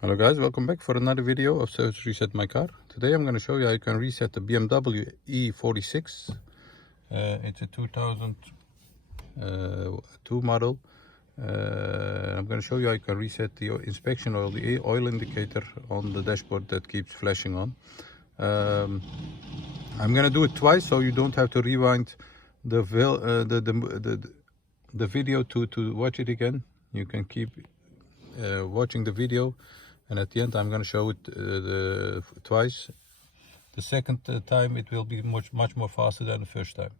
Hello guys, welcome back for another video of Service Reset My Car. Today I'm going to show you how you can reset the BMW E46. It's a 2002 model. I'm going to show you how you can reset the inspection oil, the oil indicator on the dashboard that keeps flashing on. I'm going to do it twice so you don't have to rewind the video to watch it again. You can keep watching the video, and at the end I'm going to show it twice. The second time it will be much more faster than the first time.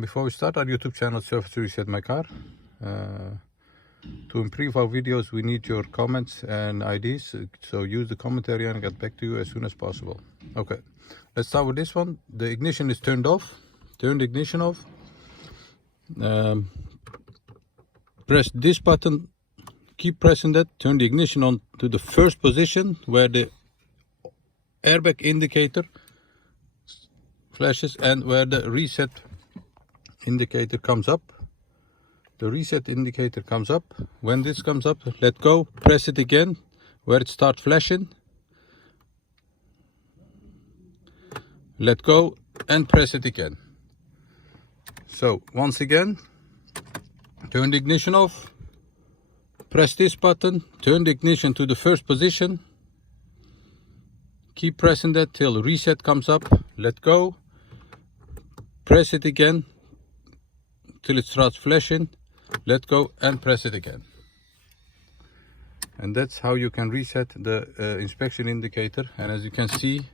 Before we start, our YouTube channel Service Reset My Car. To improve our videos we need your comments and ideas, so use the comment area and I'll get back to you as soon as possible. Okay, let's start with this one. The ignition is turned off. Turn the ignition off. Press this button, keep pressing that, turn the ignition on to the first position where the airbag indicator flashes and where the reset indicator comes up. The reset indicator comes up. When this comes up, let go, press it again where it starts flashing. Let go and press it again. So once again, turn the ignition off, press this button, turn the ignition to the first position, keep pressing that till reset comes up, let go, press it again till it starts flashing, let go and press it again. And that's how you can reset the inspection indicator. And as you can see,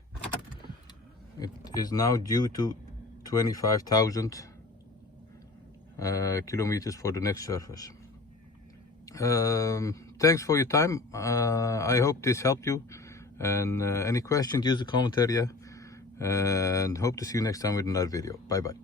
it is now due to 25,000 kilometers for the next service. Thanks for your time. I hope this helped you, and any questions, use the comment area, and hope to see you next time with another video. Bye bye.